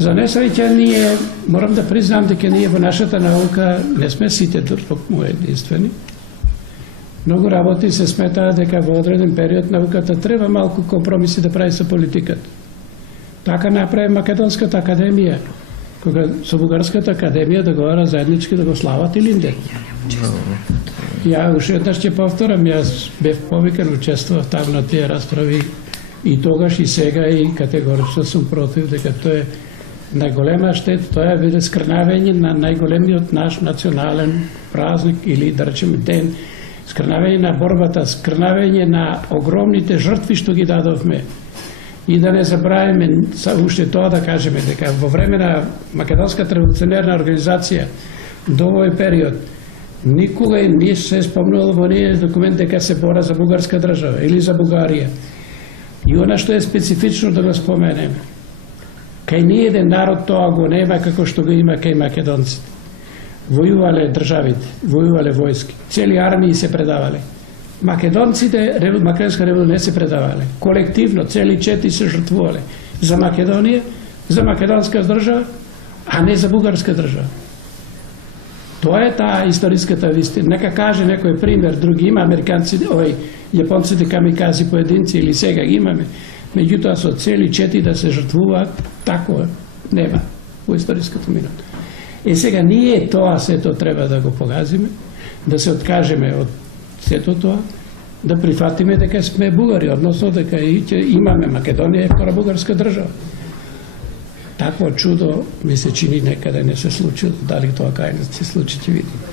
За несреќа ние, морам да признам дека ние во нашата наука не сме сите токму единствени. Многу работи се сметаат дека во одреден период науката треба малку компромиси да прави со политиката. Така направи Македонската академија, кога со Бугарската академија договара заеднички да го слават Илинден. Ја уште еднаш ќе повторам, јас бев повикан, учествував таму на тие расправи и тогаш и сега и категорично сум против дека тоа е најголема штета, тоа биде скрнавење на најголемиот наш национален празник или да речеме ден, скрнавење на борбата, скрнавење на огромните жртви што ги дадовме. И да не забравиме уште тоа да кажеме дека во време на Македонската револуционерна организација до овој период никога не се спомнувало во неје документ дека се бора за бугарска држава или за Бугарија. И она што е специфично да го споменеме. Кај ни еден народ тоа го нема како што го има кај македонците. Војувале државите, војувале војски, цели армии се предавале. Македонците, Македонска револуција не се предавале. Колективно, цели чети се жртвувале. За Македонија, за македонска држава, а не за бугарска држава. Тоа е таа историската вистина. Нека каже некој пример, други има американци, јапонците камикази поединци или сега ги имаме. Меѓутоа со цели чети да се жртвуваат, тако нема во историската минута. Сега ние тоа сето треба да го погазиме, да се откажеме од сето тоа, да прифатиме дека сме бугари, односно дека имаме Македонија е втора бугарска држава. Такво чудо ми се чини некаде не се случило, дали тоа кај не се случи ќе видиме.